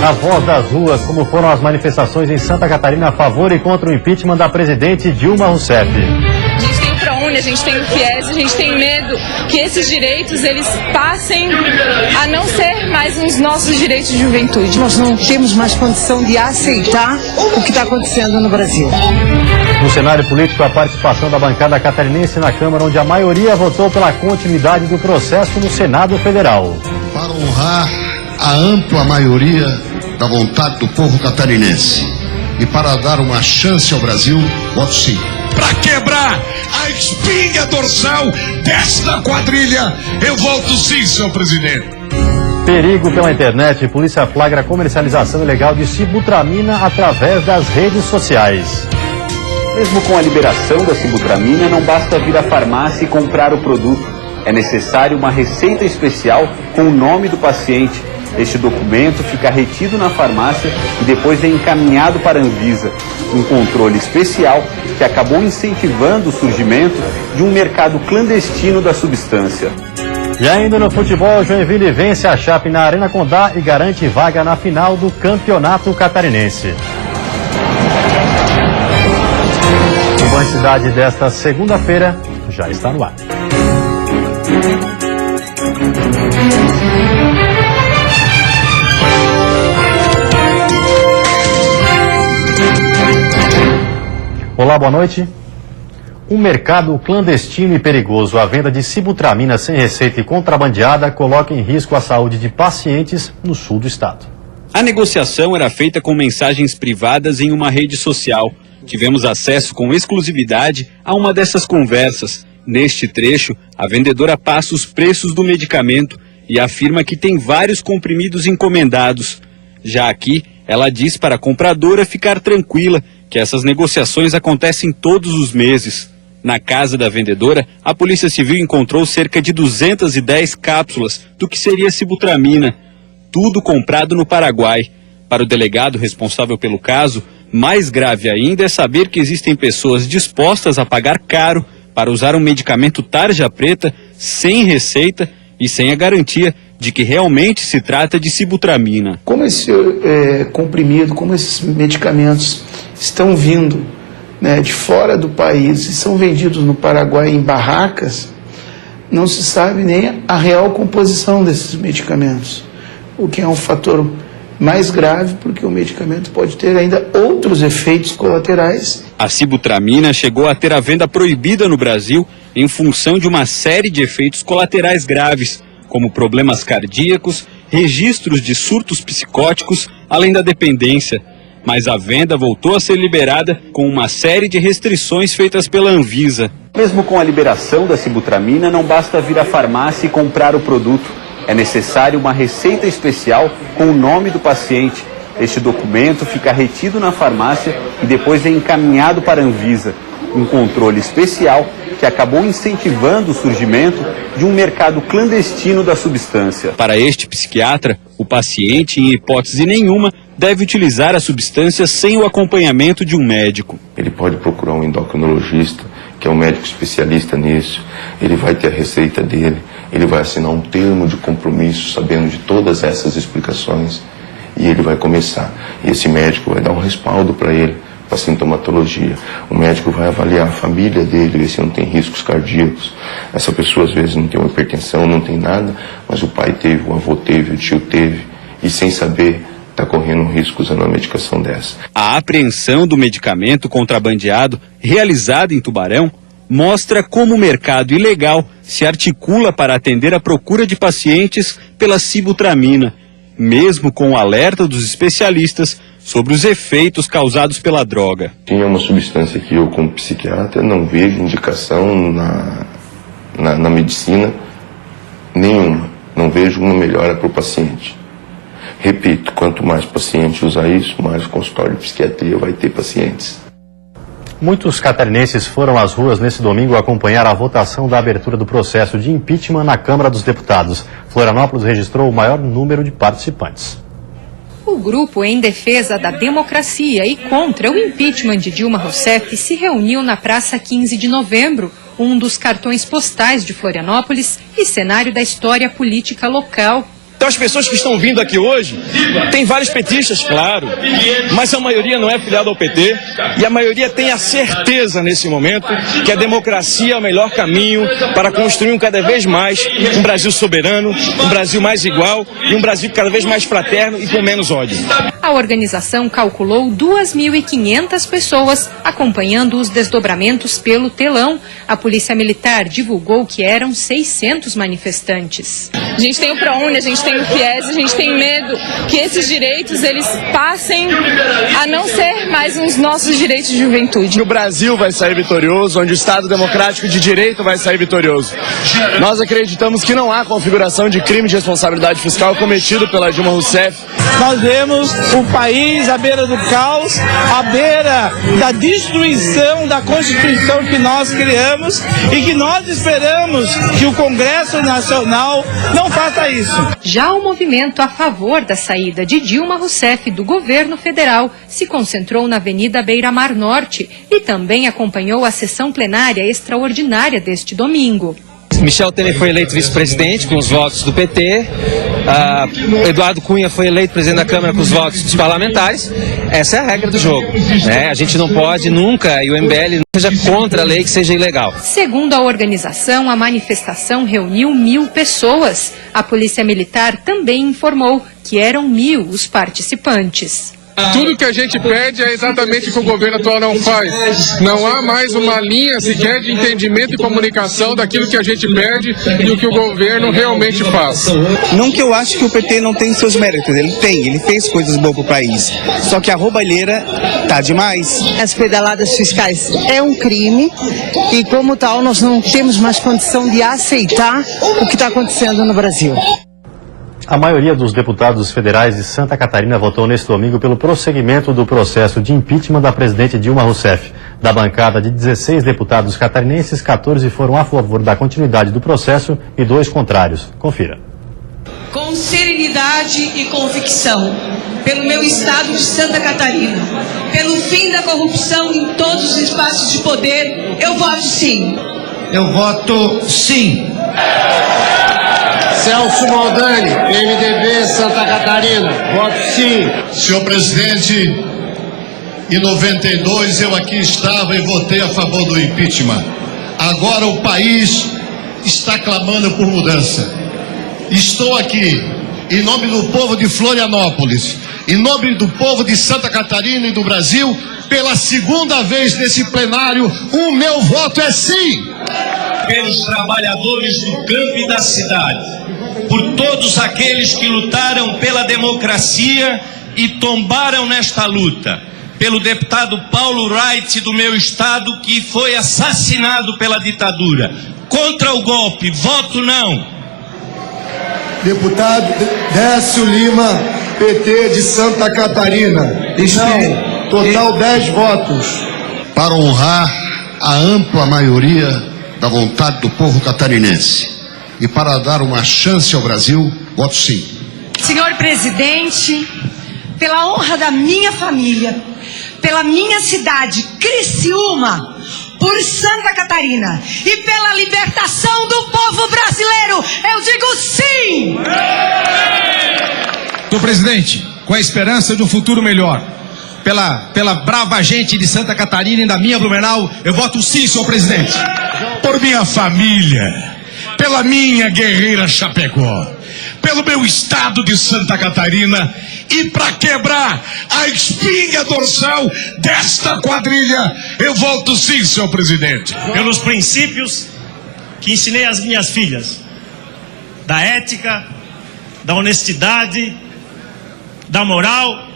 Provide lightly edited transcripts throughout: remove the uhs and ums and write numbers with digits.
A voz das ruas, como foram as manifestações em Santa Catarina a favor e contra o impeachment da presidente Dilma Rousseff. A gente tem o ProUni, a gente tem o FIES, a gente tem medo que esses direitos eles passem a não ser mais os nossos direitos de juventude. Nós não temos mais condição de aceitar o que está acontecendo no Brasil. No cenário político, a participação da bancada catarinense na Câmara, onde a maioria votou pela continuidade do processo no Senado Federal. Para honrar a ampla maioria da vontade do povo catarinense e para dar uma chance ao Brasil, voto sim. Para quebrar a espinha dorsal desta quadrilha, eu voto sim, senhor presidente. Perigo pela internet. Polícia flagra a comercialização ilegal de sibutramina através das redes sociais. Mesmo com a liberação da sibutramina, não basta vir à farmácia e comprar o produto. É necessário uma receita especial com o nome do paciente. Este documento fica retido na farmácia e depois é encaminhado para a Anvisa, um controle especial que acabou incentivando o surgimento de um mercado clandestino da substância. E ainda no futebol, Joinville vence a Chape na Arena Condá e garante vaga na final do Campeonato Catarinense. O Band Cidade desta segunda-feira já está no ar. Olá, boa noite. Um mercado clandestino e perigoso. A venda de sibutramina sem receita e contrabandeada coloca em risco a saúde de pacientes no sul do estado. A negociação era feita com mensagens privadas em uma rede social. Tivemos acesso com exclusividade a uma dessas conversas. Neste trecho, a vendedora passa os preços do medicamento e afirma que tem vários comprimidos encomendados. Já aqui, ela diz para a compradora ficar tranquila que essas negociações acontecem todos os meses. Na casa da vendedora, a Polícia Civil encontrou cerca de 210 cápsulas do que seria sibutramina, tudo comprado no Paraguai. Para o delegado responsável pelo caso, mais grave ainda é saber que existem pessoas dispostas a pagar caro para usar um medicamento tarja preta, sem receita e sem a garantia de que realmente se trata de sibutramina. Como esse comprimido, como esses medicamentos estão vindo de fora do país e são vendidos no Paraguai em barracas, não se sabe nem a real composição desses medicamentos, o que é um fator mais grave, porque o medicamento pode ter ainda outros efeitos colaterais. A sibutramina chegou a ter a venda proibida no Brasil em função de uma série de efeitos colaterais graves, como problemas cardíacos, registros de surtos psicóticos, além da dependência. Mas a venda voltou a ser liberada com uma série de restrições feitas pela Anvisa. Mesmo com a liberação da sibutramina, não basta vir à farmácia e comprar o produto. É necessário uma receita especial com o nome do paciente. Este documento fica retido na farmácia e depois é encaminhado para a Anvisa, um controle especial que acabou incentivando o surgimento de um mercado clandestino da substância. Para este psiquiatra, o paciente, em hipótese nenhuma, deve utilizar a substância sem o acompanhamento de um médico. Ele pode procurar um endocrinologista, que é um médico especialista nisso. Ele vai ter a receita dele, ele vai assinar um termo de compromisso, sabendo de todas essas explicações, e ele vai começar. E esse médico vai dar um respaldo para ele, para a sintomatologia. O médico vai avaliar a família dele, ver se não tem riscos cardíacos. Essa pessoa às vezes não tem uma hipertensão, não tem nada, mas o pai teve, o avô teve, o tio teve, e sem saber está correndo um risco usando uma medicação dessa. A apreensão do medicamento contrabandeado, realizada em Tubarão, mostra como o mercado ilegal se articula para atender a procura de pacientes pela sibutramina, mesmo com o alerta dos especialistas sobre os efeitos causados pela droga. Tinha uma substância que eu, como psiquiatra, não vejo indicação na medicina nenhuma. Não vejo uma melhora para o paciente. Repito, quanto mais paciente usar isso, mais o consultório de psiquiatria vai ter pacientes. Muitos catarinenses foram às ruas nesse domingo acompanhar a votação da abertura do processo de impeachment na Câmara dos Deputados. Florianópolis registrou o maior número de participantes. O grupo em defesa da democracia e contra o impeachment de Dilma Rousseff se reuniu na Praça 15 de Novembro, um dos cartões postais de Florianópolis e cenário da história política local. Então as pessoas que estão vindo aqui hoje, tem vários petistas, claro, mas a maioria não é filiada ao PT e a maioria tem a certeza nesse momento que a democracia é o melhor caminho para construir cada vez mais um Brasil soberano, um Brasil mais igual e um Brasil cada vez mais fraterno e com menos ódio. A organização calculou 2.500 pessoas acompanhando os desdobramentos pelo telão. A Polícia Militar divulgou que eram 600 manifestantes. A gente tem o ProUni, a gente tem o FIES, a gente tem medo que esses direitos eles passem a não ser mais os nossos direitos de juventude. O Brasil vai sair vitorioso, onde o Estado Democrático de Direito vai sair vitorioso. Nós acreditamos que não há configuração de crime de responsabilidade fiscal cometido pela Dilma Rousseff. Nós vemos o país à beira do caos, à beira da destruição da Constituição que nós criamos e que nós esperamos que o Congresso Nacional não faça isso. Já o movimento a favor da saída de Dilma Rousseff do governo federal se concentrou na Avenida Beira-Mar Norte e também acompanhou a sessão plenária extraordinária deste domingo. Michel Temer foi eleito vice-presidente com os votos do PT, Eduardo Cunha foi eleito presidente da Câmara com os votos dos parlamentares. Essa é a regra do jogo, né? A gente não pode nunca, e o MBL seja contra a lei que seja ilegal. Segundo a organização, a manifestação reuniu 1.000 pessoas. A Polícia Militar também informou que eram 1.000 os participantes. Tudo que a gente pede é exatamente o que o governo atual não faz. Não há mais uma linha sequer de entendimento e comunicação daquilo que a gente pede e o que o governo realmente faz. Não que eu acho que o PT não tem seus méritos, ele fez coisas boas para o país. Só que a roubalheira tá demais. As pedaladas fiscais é um crime e, como tal, nós não temos mais condição de aceitar o que está acontecendo no Brasil. A maioria dos deputados federais de Santa Catarina votou neste domingo pelo prosseguimento do processo de impeachment da presidente Dilma Rousseff. Da bancada de 16 deputados catarinenses, 14 foram a favor da continuidade do processo e 2 contrários. Confira. Com serenidade e convicção, pelo meu estado de Santa Catarina, pelo fim da corrupção em todos os espaços de poder, eu voto sim. Eu voto sim. Celso Maldani, MDB, Santa Catarina, voto sim. Senhor presidente, em 92 eu aqui estava e votei a favor do impeachment. Agora o país está clamando por mudança. Estou aqui em nome do povo de Florianópolis, em nome do povo de Santa Catarina e do Brasil, pela segunda vez nesse plenário, o meu voto é sim. Pelos trabalhadores do campo e da cidade, por todos aqueles que lutaram pela democracia e tombaram nesta luta, pelo deputado Paulo Wright do meu estado, que foi assassinado pela ditadura. Contra o golpe, voto não. Deputado Décio Lima, PT de Santa Catarina. Total 10 votos. Para honrar a ampla maioria da vontade do povo catarinense e para dar uma chance ao Brasil, voto sim. Senhor presidente, pela honra da minha família, pela minha cidade, Criciúma, por Santa Catarina e pela libertação do povo brasileiro, eu digo sim! Senhor presidente, com a esperança de um futuro melhor, pela brava gente de Santa Catarina e da minha Blumenau, eu voto sim, senhor presidente. Por minha família, pela minha guerreira Chapecó, pelo meu estado de Santa Catarina e para quebrar a espinha dorsal desta quadrilha, eu voto sim, senhor presidente. Pelos princípios que ensinei às minhas filhas, da ética, da honestidade, da moral,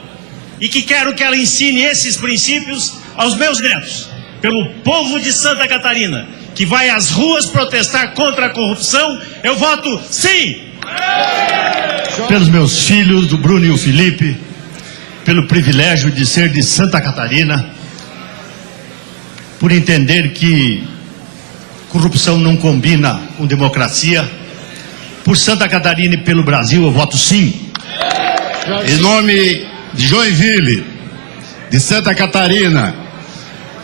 e que quero que ela ensine esses princípios aos meus netos, pelo povo de Santa Catarina, que vai às ruas protestar contra a corrupção, eu voto sim! Pelos meus filhos, o Bruno e o Felipe, pelo privilégio de ser de Santa Catarina, por entender que corrupção não combina com democracia, por Santa Catarina e pelo Brasil, eu voto sim. Em nome de Joinville, de Santa Catarina,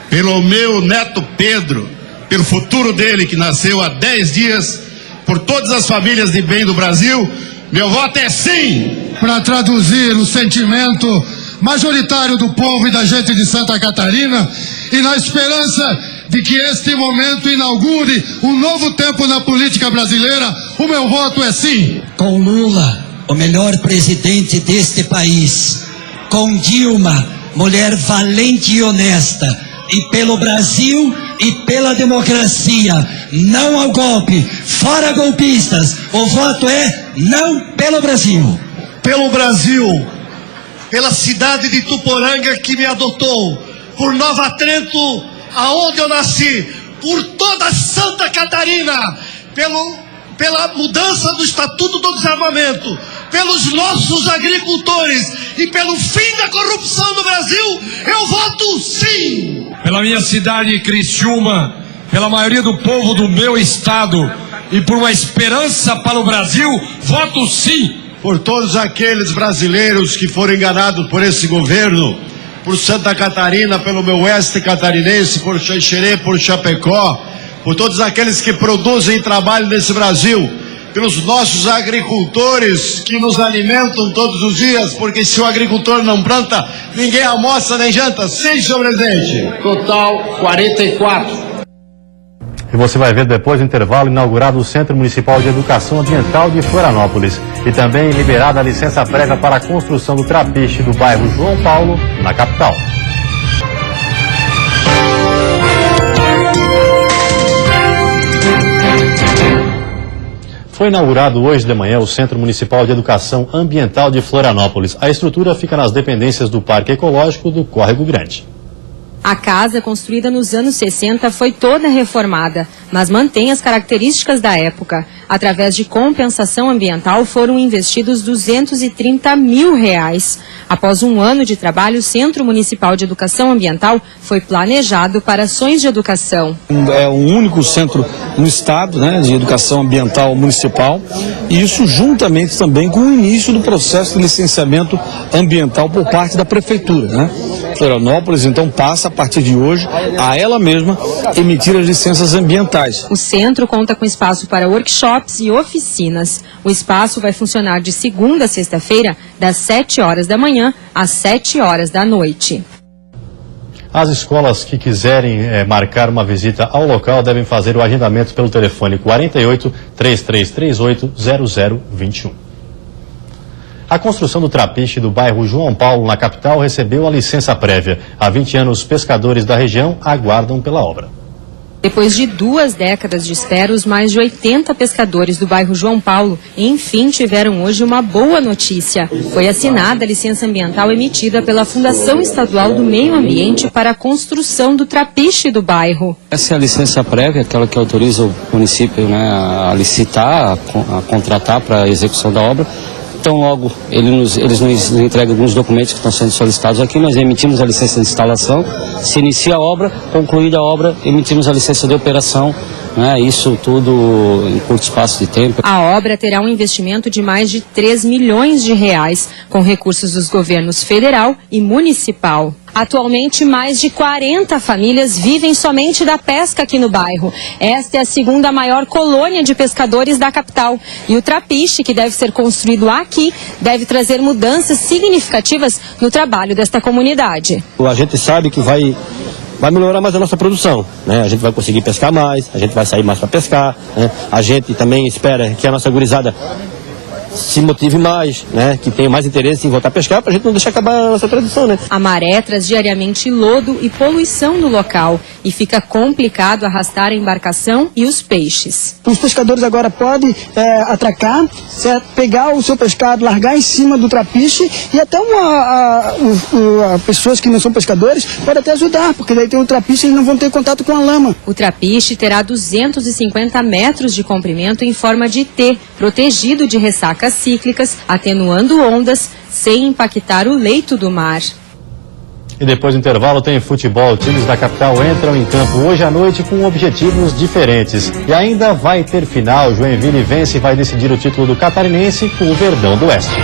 pelo meu neto Pedro, pelo futuro dele que nasceu há 10 dias, por todas as famílias de bem do Brasil, Meu voto é sim! Para traduzir o sentimento majoritário do povo e da gente de Santa Catarina, e na esperança de que este momento inaugure um novo tempo na política brasileira, o meu voto é sim. Com Lula, o melhor presidente deste país, com Dilma, mulher valente e honesta, e pelo Brasil e pela democracia, não ao golpe, fora golpistas, o voto é não pelo Brasil. Pelo Brasil, pela cidade de Tuporanga que me adotou, por Nova Trento, aonde eu nasci, por toda Santa Catarina, pela mudança do Estatuto do Desarmamento, pelos nossos agricultores e pelo fim da corrupção no Brasil, eu voto sim! Pela minha cidade, Criciúma, pela maioria do povo do meu estado e por uma esperança para o Brasil, voto sim! Por todos aqueles brasileiros que foram enganados por esse governo, por Santa Catarina, pelo meu oeste catarinense, por Xanxerê, por Chapecó, por todos aqueles que produzem trabalho nesse Brasil, pelos nossos agricultores que nos alimentam todos os dias, porque se o agricultor não planta, ninguém almoça nem janta. Sim, senhor presidente. Total 44. E você vai ver depois do intervalo inaugurado o Centro Municipal de Educação Ambiental de Florianópolis e também liberada a licença prévia para a construção do trapiche do bairro João Paulo, na capital. Foi inaugurado hoje de manhã o Centro Municipal de Educação Ambiental de Florianópolis. A estrutura fica nas dependências do Parque Ecológico do Córrego Grande. A casa, construída nos anos 60, foi toda reformada, mas mantém as características da época. Através de compensação ambiental, foram investidos R$230 mil. Após um ano de trabalho, o Centro Municipal de Educação Ambiental foi planejado para ações de educação. É o único centro no estado, né, de educação ambiental municipal, e isso juntamente também com o início do processo de licenciamento ambiental por parte da prefeitura, né? Florianópolis, então, passa a partir de hoje a ela mesma emitir as licenças ambientais. O centro conta com espaço para workshops e oficinas. O espaço vai funcionar de segunda a sexta-feira, das 7 horas da manhã às 7 horas da noite. As escolas que quiserem marcar uma visita ao local devem fazer o agendamento pelo telefone 48 3338 0021. A construção do trapiche do bairro João Paulo, na capital, recebeu a licença prévia. Há 20 anos, pescadores da região aguardam pela obra. Depois de 2 décadas de espera, os mais de 80 pescadores do bairro João Paulo, enfim, tiveram hoje uma boa notícia. Foi assinada a licença ambiental emitida pela Fundação Estadual do Meio Ambiente para a construção do trapiche do bairro. Essa é a licença prévia, aquela que autoriza o município, né, a licitar, a contratar para a execução da obra. Então, logo, eles nos entregam alguns documentos que estão sendo solicitados aqui, nós emitimos a licença de instalação, se inicia a obra, concluída a obra, emitimos a licença de operação, né, isso tudo em curto espaço de tempo. A obra terá um investimento de mais de R$3 milhões, com recursos dos governos federal e municipal. Atualmente, mais de 40 famílias vivem somente da pesca aqui no bairro. Esta é a segunda maior colônia de pescadores da capital. E o trapiche, que deve ser construído aqui, deve trazer mudanças significativas no trabalho desta comunidade. A gente sabe que vai melhorar mais a nossa produção, né? A gente vai conseguir pescar mais, a gente vai sair mais para pescar, né? A gente também espera que a nossa gurizada se motive mais, né? Que tenha mais interesse em voltar a pescar, para a gente não deixar acabar a nossa tradição, né? A maré traz diariamente lodo e poluição no local e fica complicado arrastar a embarcação e os peixes. Os pescadores agora podem atracar, pegar o seu pescado, largar em cima do trapiche, e até pessoas que não são pescadores podem até ajudar, porque daí tem o trapiche e eles não vão ter contato com a lama. O trapiche terá 250 metros de comprimento em forma de T, protegido de ressacas cíclicas, atenuando ondas, sem impactar o leito do mar. E depois do intervalo tem futebol. Times da capital entram em campo hoje à noite com objetivos diferentes. E ainda vai ter final. Joinville vence e vai decidir o título do catarinense com o Verdão do Oeste.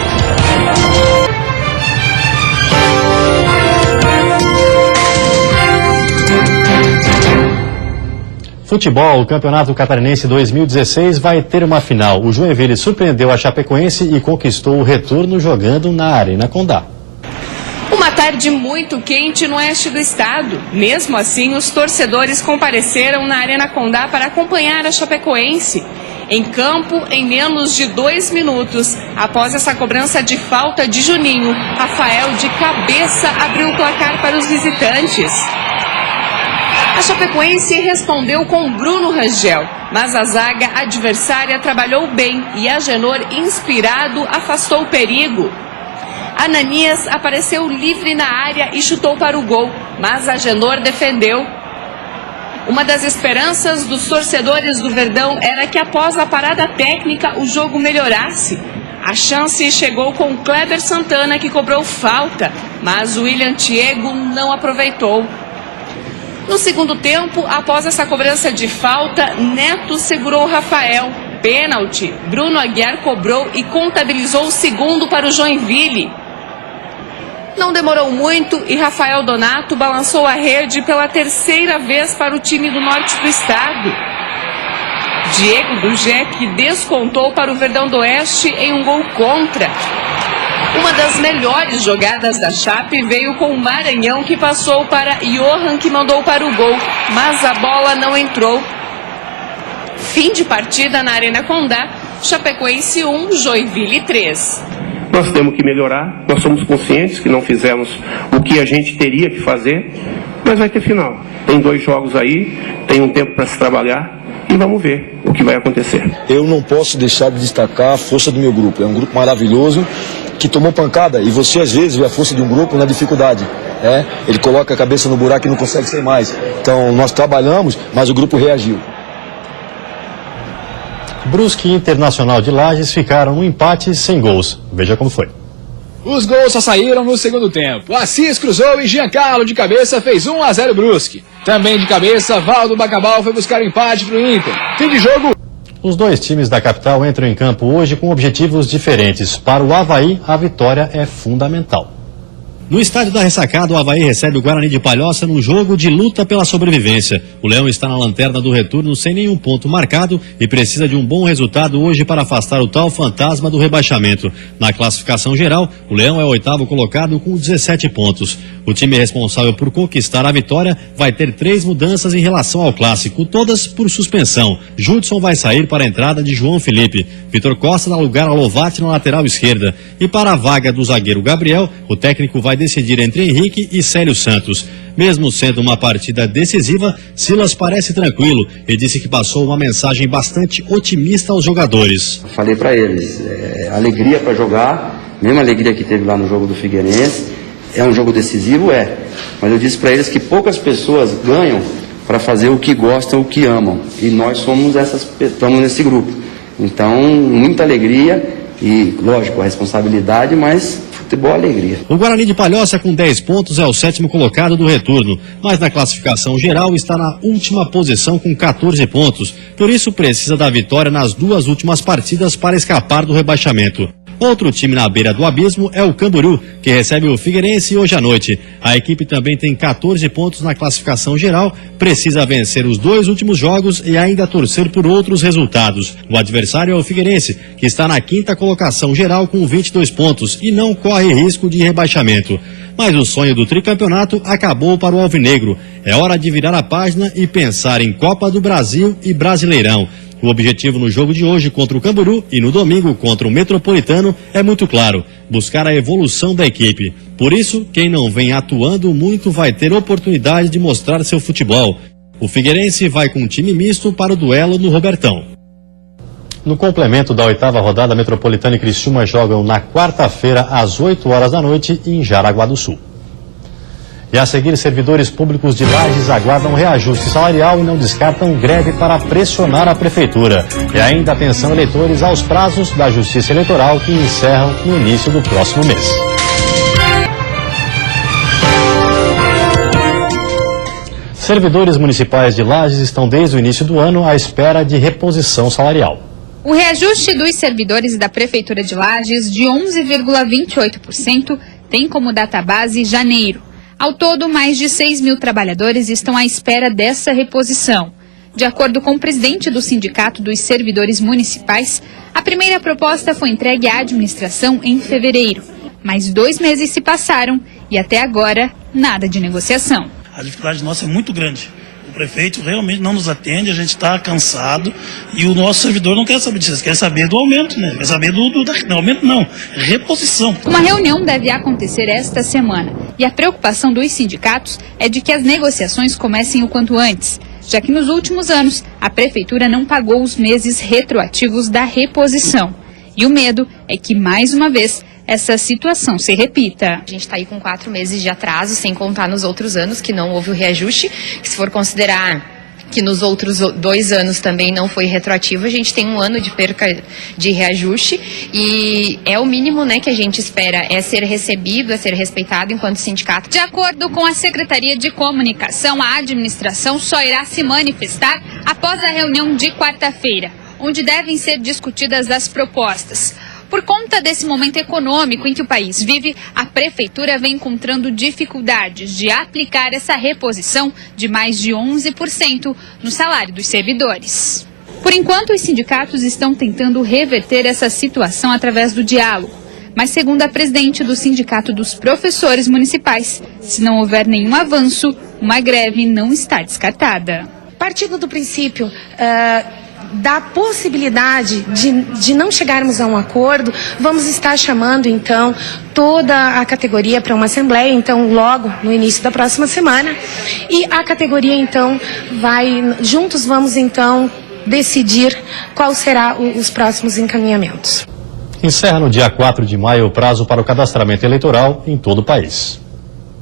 Futebol, o Campeonato Catarinense 2016 vai ter uma final. O Joinville surpreendeu a Chapecoense e conquistou o retorno jogando na Arena Condá. Uma tarde muito quente no oeste do estado. Mesmo assim, os torcedores compareceram na Arena Condá para acompanhar a Chapecoense. Em campo, em menos de 2 minutos, após essa cobrança de falta de Juninho, Rafael de cabeça abriu o placar para os visitantes. A Chapecoense respondeu com Bruno Rangel, mas a zaga adversária trabalhou bem e Agenor, inspirado, afastou o perigo. Ananias apareceu livre na área e chutou para o gol, mas Agenor defendeu. Uma das esperanças dos torcedores do Verdão era que após a parada técnica o jogo melhorasse. A chance chegou com Kleber Santana, que cobrou falta, mas o William Thiego não aproveitou. No segundo tempo, após essa cobrança de falta, Neto segurou Rafael. Pênalti. Bruno Aguiar cobrou e contabilizou o segundo para o Joinville. Não demorou muito e Rafael Donato balançou a rede pela 3ª vez para o time do norte do estado. Diego Bujek descontou para o Verdão do Oeste em um gol contra. Uma das melhores jogadas da Chape veio com o Maranhão, que passou para Johan, que mandou para o gol, mas a bola não entrou. Fim de partida na Arena Condá, Chapecoense 1, Joinville 3. Nós temos que melhorar, nós somos conscientes que não fizemos o que a gente teria que fazer, mas vai ter final. Tem 2 jogos aí, tem um tempo para se trabalhar e vamos ver o que vai acontecer. Eu não posso deixar de destacar a força do meu grupo, é um grupo maravilhoso, que tomou pancada, e você às vezes vê a força de um grupo na dificuldade, ele coloca a cabeça no buraco e não consegue sair mais. Então nós trabalhamos, mas o grupo reagiu. Brusque e Internacional de Lages ficaram no empate sem gols. Veja como foi. Os gols só saíram no segundo tempo. Assis cruzou e Giancarlo de cabeça fez 1-0 Brusque. Também de cabeça, Valdo Bacabal foi buscar o empate para o Inter. Fim de jogo. Os dois times da capital entram em campo hoje com objetivos diferentes. Para o Avaí, a vitória é fundamental. No estádio da Ressacada, o Avaí recebe o Guarani de Palhoça num jogo de luta pela sobrevivência. O Leão está na lanterna do retorno sem nenhum ponto marcado e precisa de um bom resultado hoje para afastar o tal fantasma do rebaixamento. Na classificação geral, o Leão é o 8º colocado com 17 pontos. O time responsável por conquistar a vitória vai ter 3 mudanças em relação ao clássico, todas por suspensão. Judson vai sair para a entrada de João Felipe. Vitor Costa dá lugar a Lovati na lateral esquerda. E para a vaga do zagueiro Gabriel, o técnico vai decidir entre Henrique e Célio Santos. Mesmo sendo uma partida decisiva, Silas parece tranquilo e disse que passou uma mensagem bastante otimista aos jogadores. Falei para eles, alegria para jogar, mesma alegria que teve lá no jogo do Figueirense. É um jogo decisivo? Mas eu disse para eles que poucas pessoas ganham para fazer o que gostam, o que amam. E nós estamos nesse grupo. Então, muita alegria e, lógico, a responsabilidade, mas futebol é alegria. O Guarani de Palhoça, com 10 pontos, é o 7º colocado do retorno, mas na classificação geral está na última posição com 14 pontos. Por isso precisa da vitória nas 2 últimas partidas para escapar do rebaixamento. Outro time na beira do abismo é o Camboriú, que recebe o Figueirense hoje à noite. A equipe também tem 14 pontos na classificação geral, precisa vencer os 2 últimos jogos e ainda torcer por outros resultados. O adversário é o Figueirense, que está na 5ª colocação geral com 22 pontos e não corre risco de rebaixamento. Mas o sonho do tricampeonato acabou para o Alvinegro. É hora de virar a página e pensar em Copa do Brasil e Brasileirão. O objetivo no jogo de hoje contra o Camboriú e no domingo contra o Metropolitano é muito claro, buscar a evolução da equipe. Por isso, quem não vem atuando muito vai ter oportunidade de mostrar seu futebol. O Figueirense vai com um time misto para o duelo no Robertão. No complemento da 8ª rodada, Metropolitano e Criciúma jogam na quarta-feira às 8 horas da noite em Jaraguá do Sul. E a seguir, servidores públicos de Lages aguardam reajuste salarial e não descartam greve para pressionar a prefeitura. E ainda atenção, eleitores, aos prazos da Justiça Eleitoral que encerram no início do próximo mês. Servidores municipais de Lages estão desde o início do ano à espera de reposição salarial. O reajuste dos servidores da Prefeitura de Lages de 11,28% tem como data base janeiro. Ao todo, mais de 6 mil trabalhadores estão à espera dessa reposição. De acordo com o presidente do Sindicato dos Servidores Municipais, a primeira proposta foi entregue à administração em fevereiro. Mas 2 meses se passaram e até agora nada de negociação. A dificuldade nossa é muito grande. O prefeito realmente não nos atende, a gente está cansado e o nosso servidor não quer saber disso, quer saber do aumento, né? Quer saber do aumento não, reposição. Uma reunião deve acontecer esta semana e a preocupação dos sindicatos é de que as negociações comecem o quanto antes, já que nos últimos anos a prefeitura não pagou os meses retroativos da reposição. E o medo é que, mais uma vez, essa situação se repita. A gente está aí com 4 meses de atraso, sem contar nos outros anos que não houve o reajuste, que se for considerar que nos outros 2 anos também não foi retroativo, a gente tem 1 ano de perca de reajuste e é o mínimo, né, que a gente espera, é ser recebido, é ser respeitado enquanto sindicato. De acordo com a Secretaria de Comunicação, a administração só irá se manifestar após a reunião de quarta-feira, onde devem ser discutidas as propostas. Por conta desse momento econômico em que o país vive, a prefeitura vem encontrando dificuldades de aplicar essa reposição de mais de 11% no salário dos servidores. Por enquanto, os sindicatos estão tentando reverter essa situação através do diálogo. Mas, segundo a presidente do Sindicato dos Professores Municipais, se não houver nenhum avanço, uma greve não está descartada. Partindo do princípio da possibilidade de não chegarmos a um acordo, vamos estar chamando, então, toda a categoria para uma assembleia, então, logo no início da próxima semana. E a categoria, então, juntos vamos, então, decidir qual será os próximos encaminhamentos. Encerra no dia 4 de maio o prazo para o cadastramento eleitoral em todo o país.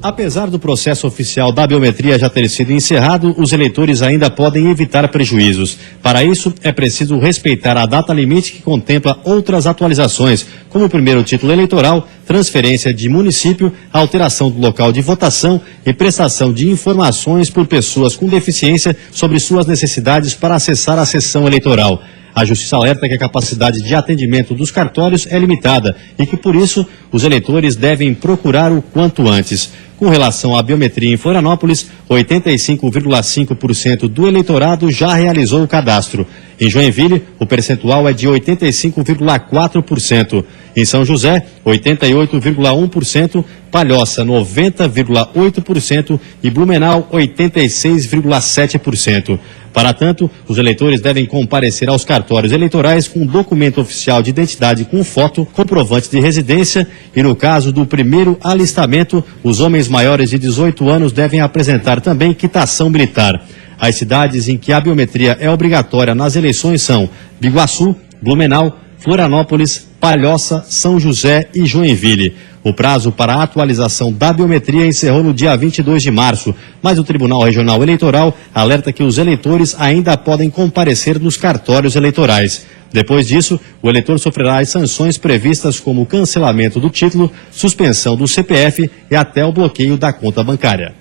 Apesar do processo oficial da biometria já ter sido encerrado, os eleitores ainda podem evitar prejuízos. Para isso, é preciso respeitar a data limite que contempla outras atualizações, como o primeiro título eleitoral, transferência de município, alteração do local de votação e prestação de informações por pessoas com deficiência sobre suas necessidades para acessar a sessão eleitoral. A Justiça alerta que a capacidade de atendimento dos cartórios é limitada e que, por isso, os eleitores devem procurar o quanto antes. Com relação à biometria em Florianópolis, 85,5% do eleitorado já realizou o cadastro. Em Joinville, o percentual é de 85,4%. Em São José, 88,1%, Palhoça, 90,8% e Blumenau, 86,7%. Para tanto, os eleitores devem comparecer aos cartórios eleitorais com documento oficial de identidade com foto, comprovante de residência e, no caso do primeiro alistamento, os homens maiores de 18 anos devem apresentar também quitação militar. As cidades em que a biometria é obrigatória nas eleições são Biguaçu, Blumenau, Florianópolis, Palhoça, São José e Joinville. O prazo para a atualização da biometria encerrou no dia 22 de março, mas o Tribunal Regional Eleitoral alerta que os eleitores ainda podem comparecer nos cartórios eleitorais. Depois disso, o eleitor sofrerá as sanções previstas como cancelamento do título, suspensão do CPF e até o bloqueio da conta bancária.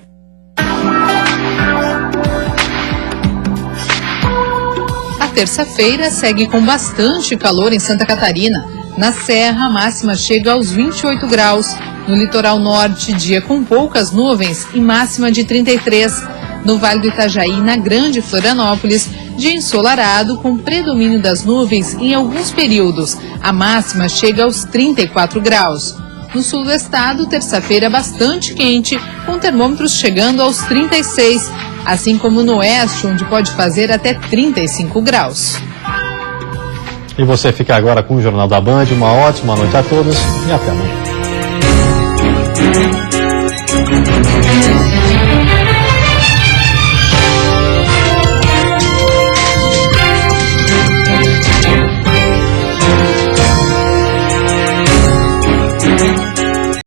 A terça-feira segue com bastante calor em Santa Catarina. Na Serra, a máxima chega aos 28 graus. No litoral norte, dia com poucas nuvens e máxima de 33. No Vale do Itajaí, na Grande Florianópolis, dia ensolarado com predomínio das nuvens em alguns períodos. A máxima chega aos 34 graus. No sul do estado, terça-feira bastante quente, com termômetros chegando aos 36, assim como no oeste, onde pode fazer até 35 graus. E você fica agora com o Jornal da Band. Uma ótima noite a todos e até amanhã.